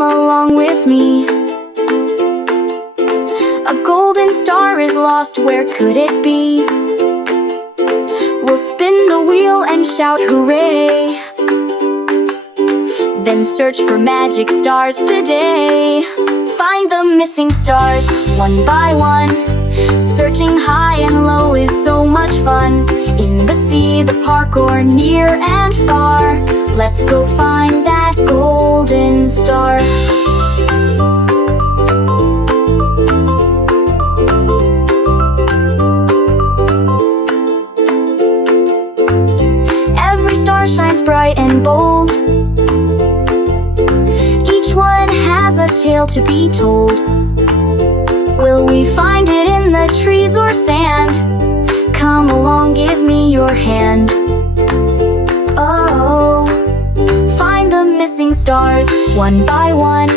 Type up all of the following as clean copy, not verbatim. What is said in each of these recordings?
come along with me. A golden star is lost, where could it be? We'll spin the wheel and shout hooray, then search for magic stars today. Find the missing stars one by one. Searching high and low is so much fun. In the sea, the park, or near and far, let's go find that golden star. Every star shines bright and bold. Each one has a tale to be told. Will we find it in the trees or sand? Come along, give me your hand. Oh, find the missing stars one by one.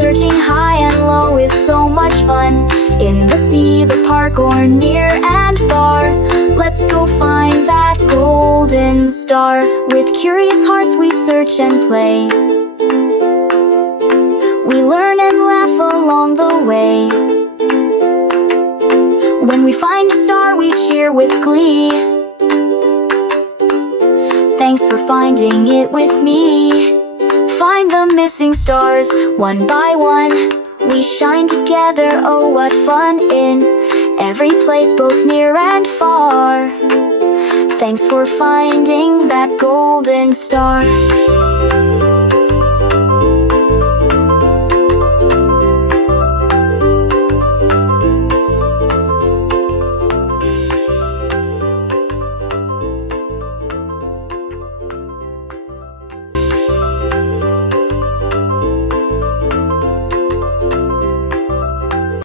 Searching high and low is so much fun. In the sea, the park, or near and far, let's go find that golden star. With curious hearts we search and play. We learn and laugh along the way. When we find a star, we cheer with glee. Thanks for finding it with me. Find the missing stars one by one. We shine together, oh what fun in every place, both near and far. Thanks for finding that golden star.